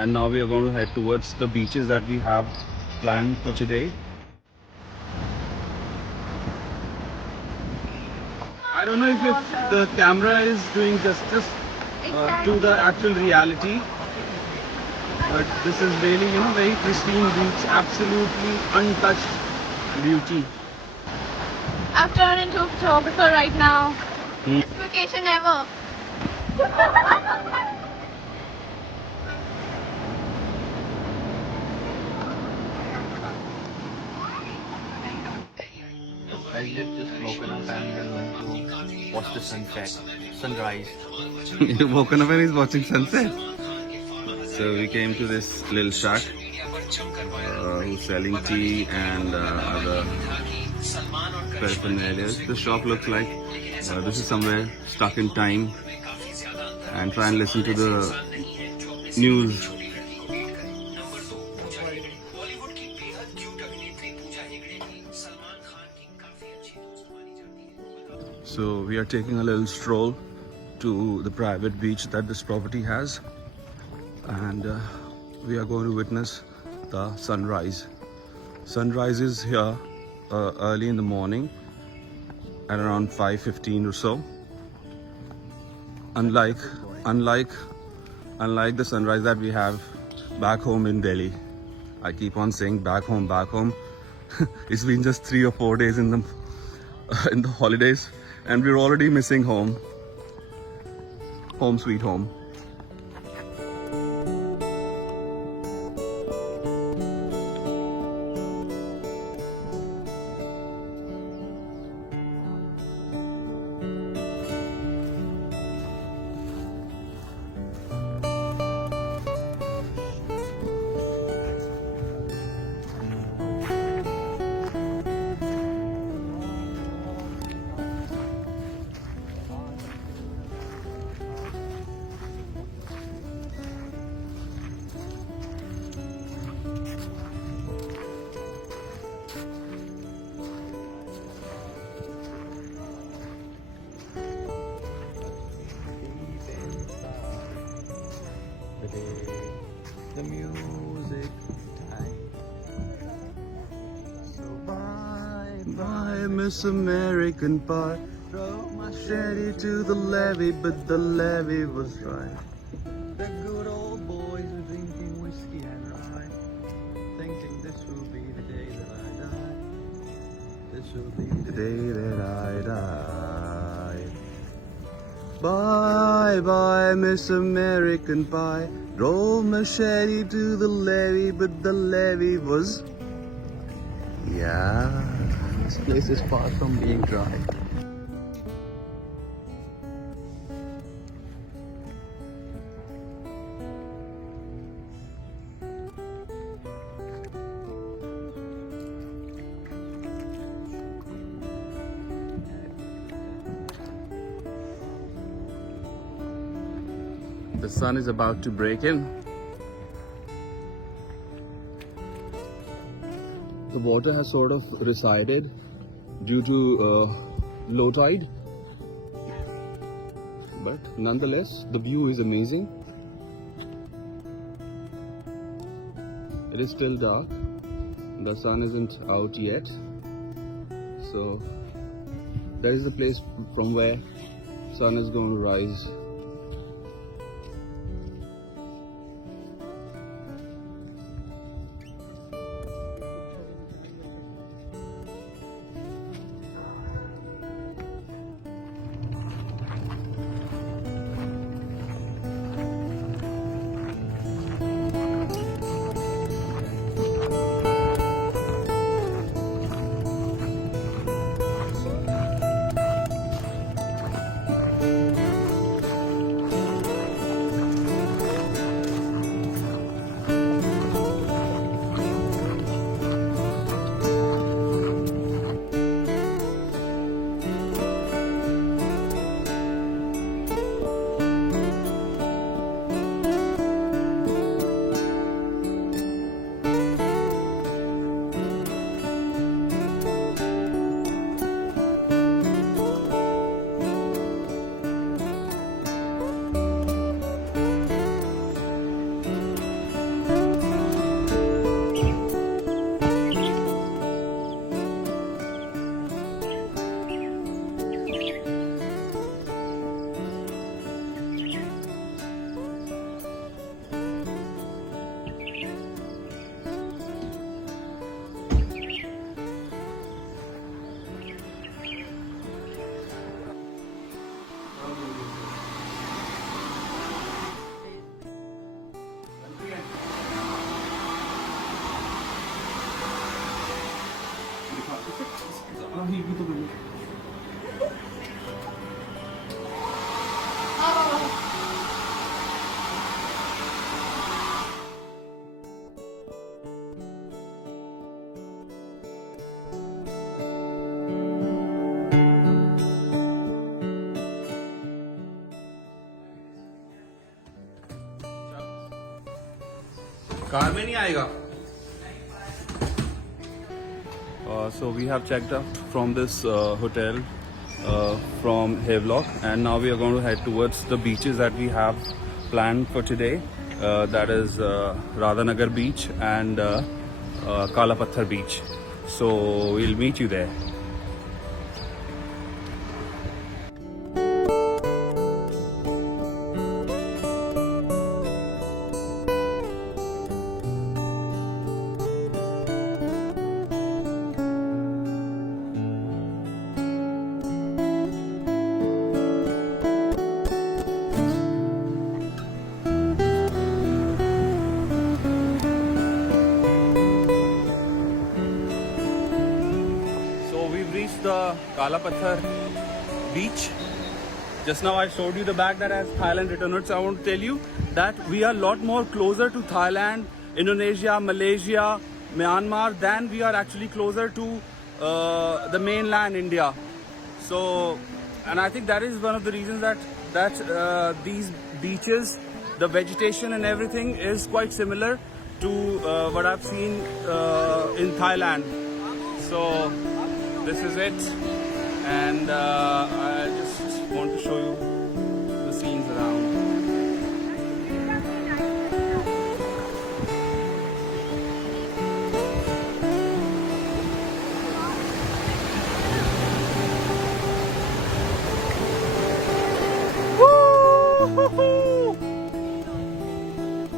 and now we are going to head towards the beaches that we have planned for today. I don't know if the camera is doing justice to the actual reality, but this is really, very pristine beach, absolutely untouched beauty. I've turned into a photographer right now. Best vacation ever. I just woken up and we're going to watch the sunrise. You've woken up and he's watching sunset. So we came to this little shack who's selling tea and other paraphernalia. The shop looks like this is somewhere stuck in time, and try and listen to the news. So we are taking a little stroll to the private beach that this property has, and we are going to witness the sunrise. Sunrise is here early in the morning at around 5:15 or so. Unlike the sunrise that we have back home in Delhi. I keep on saying back home. It's been just 3 or 4 days in the holidays, and we're already missing home. Home sweet home. The music time. So Bye, Miss American Pie. drove my Sherry to the levee, but the levee was dry. The good old boys were drinking whiskey and rye, thinking this will be the day that I die. This will be The day that I die. Bye, bye, Miss American Pie. Drove machete to the levee, but the levee was... Yeah. This place is far from being dry. The sun is about to break in. The water has sort of receded due to low tide, but nonetheless the view is amazing. It is still dark, the sun isn't out yet, so that is the place from where sun is going to rise. Car में नहीं आएगा. So we have checked out from this hotel from Havelock, and now we are going to head towards the beaches that we have planned for today. That is Radhanagar Beach and Kala Patthar Beach. So we'll meet you there. The Kala Patthar beach. Just now I showed you the bag that has Thailand written on it. So I want to tell you that we are a lot more closer to Thailand, Indonesia, Malaysia, Myanmar than we are actually closer to the mainland India. So, and I think that is one of the reasons that these beaches, the vegetation and everything is quite similar to what I've seen in Thailand. So this is it, and I just want to show you the scenes around.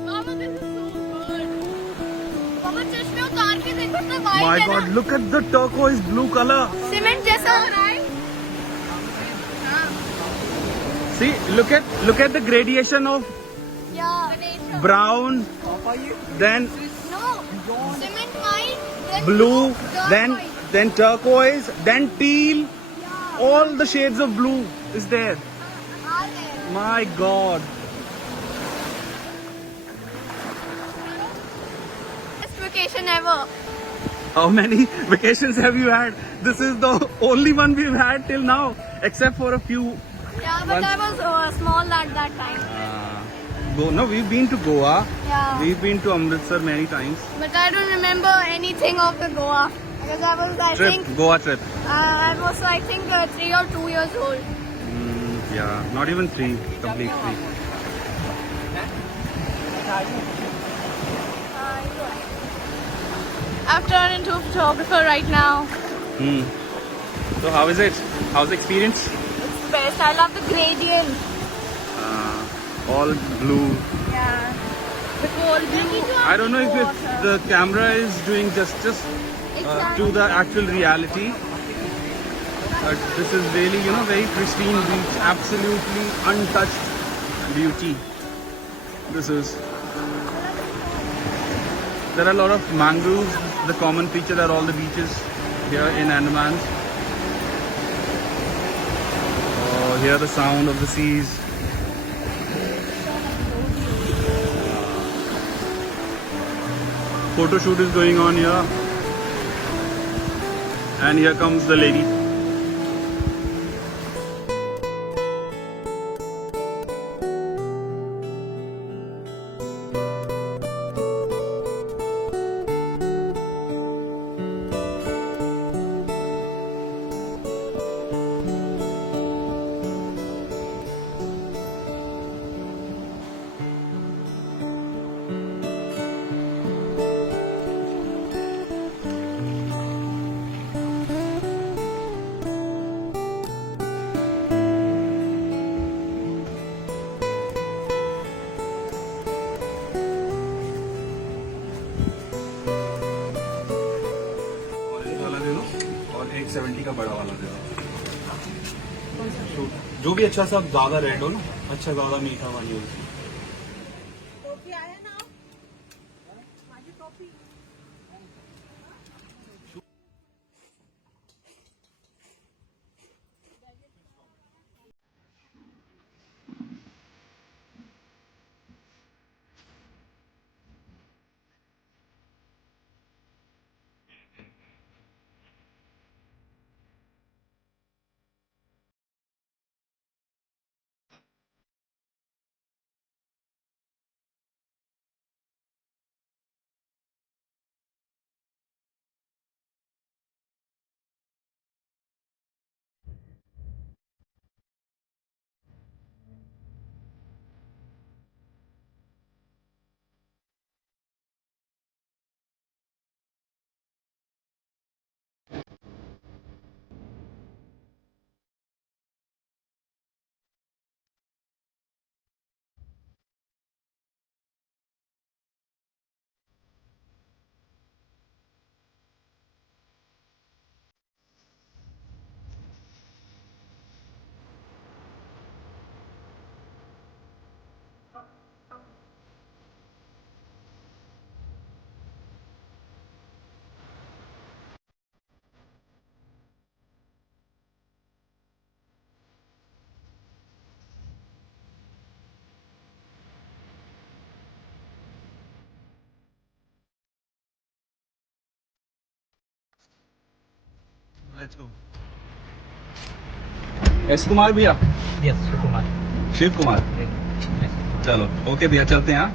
Mama, this is so good. Mama, चश्मे उतार के देखो इतना white My है God, ना. look at the turquoise blue color. Cement जैसा हो रहा है. See, look at the gradation of Yeah. brown, then No. Cement white. Then blue, turquoise. then turquoise, then teal. Yeah. All the shades of blue is there. Are there. My God. Best vacation ever. How many vacations have you had? This is the only one we've had till now, except for a few. Yeah, but I was small at that time. No, we've been to Goa. Yeah. We've been to Amritsar many times. But I don't remember anything of the Goa. Because I was, I think, Goa trip. I was, I think, 3 or 2 years old. Yeah, not even 3, complete 3. I've turned into a photographer right now. So how is it? How's the experience? It's the best. I love the gradient. All blue. Yeah. The cold blue. I don't know if the camera is doing justice to the actual reality. But this is really, very pristine beach, absolutely untouched beauty. This is. There are a lot of mangroves, the common feature at all the beaches here in Andaman. Oh, hear the sound of the seas. Photo shoot is going on here. And here comes the lady. और 170 का बड़ा वाला दे दो. जो भी अच्छा सा ज्यादा रेड हो ना, अच्छा ज्यादा मीठा वाली हो. Let's go. एस कुमार भैया. Yes, Sukumar. शिव कुमार. चलो ओके भैया चलते हैं. हाँ.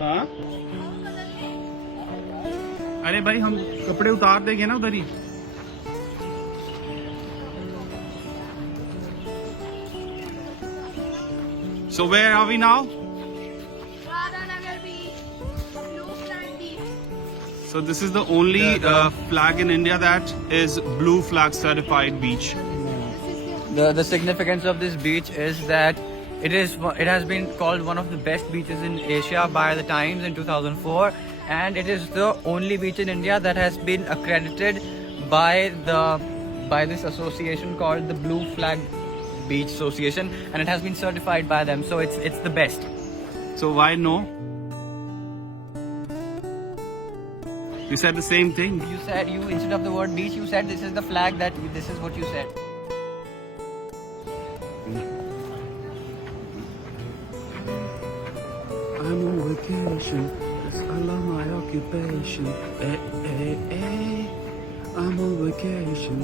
हाँ. अरे भाई हम कपड़े उतार देंगे ना उधर ही. So where are we now? Radhanagar beach, blue flag beach. So this is the only flag in India that is blue flag certified beach. The significance of this beach is that it has been called one of the best beaches in Asia by the Times in 2004, and it is the only beach in India that has been accredited by this association called the Blue Flag Beach Association, and it has been certified by them, so it's the best. So why no? You said the same thing. You instead of the word beach, you said this is the flag, that this is what you said. I'm on vacation, 'cause I love my occupation. I'm on vacation.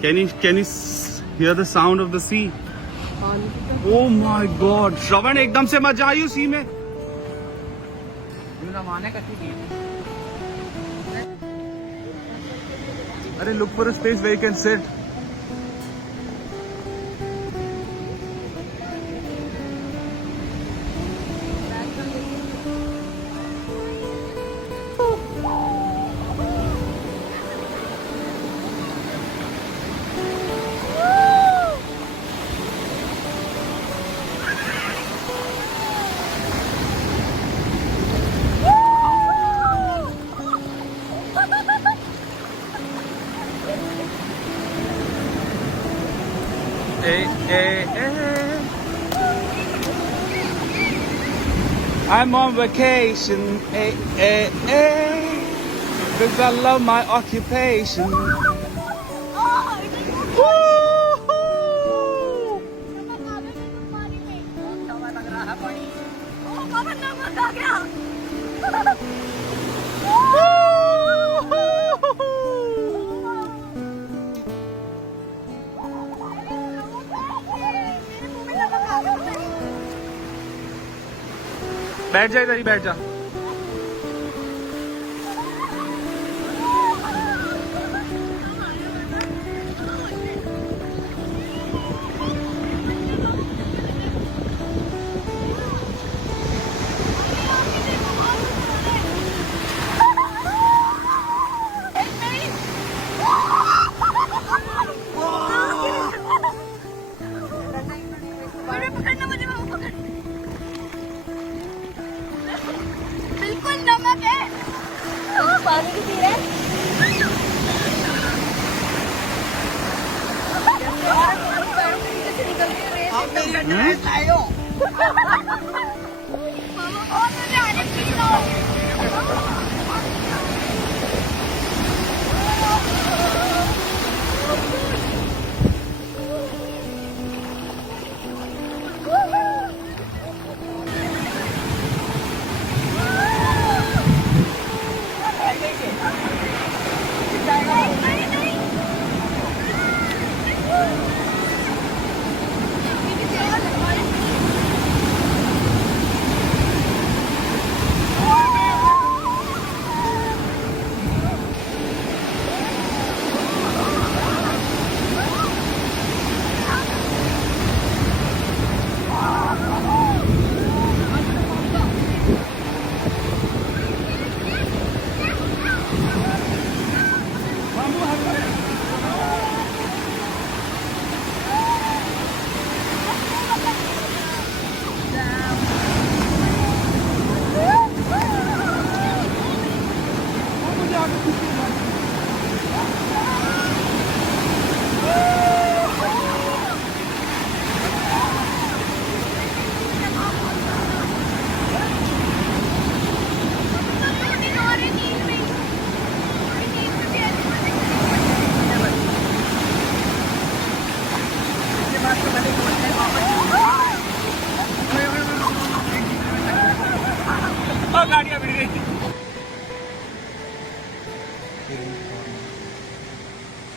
Can you hear the sound of the sea? Oh my God! श्रवण एकदम से मजा आई उसी में. अरे look for a space where you can sit. I'm on vacation, because I love my occupation. बैठ जा इधर ही बैठ जा. बिल्कुल नमक है. पानी भी पी रहे.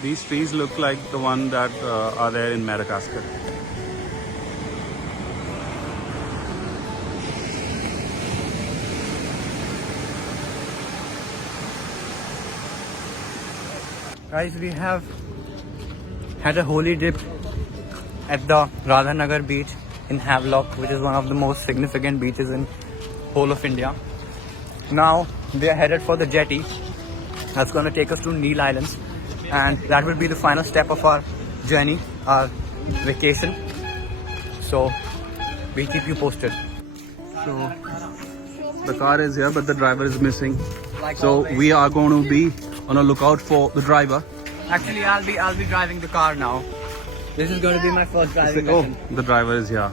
These trees look like the one that are there in Madagascar. Guys, we have had a holy dip at the Radhanagar beach in Havelock, which is one of the most significant beaches in whole of India. Now we are headed for the jetty that's going to take us to Neil Islands, and that will be the final step of our journey, our vacation. So we'll keep you posted. So the car is here, but the driver is missing. Like So always. we are going to be on a lookout for the driver. Actually, I'll be driving the car now. This is going to be my first driving Oh, lesson. the driver is here.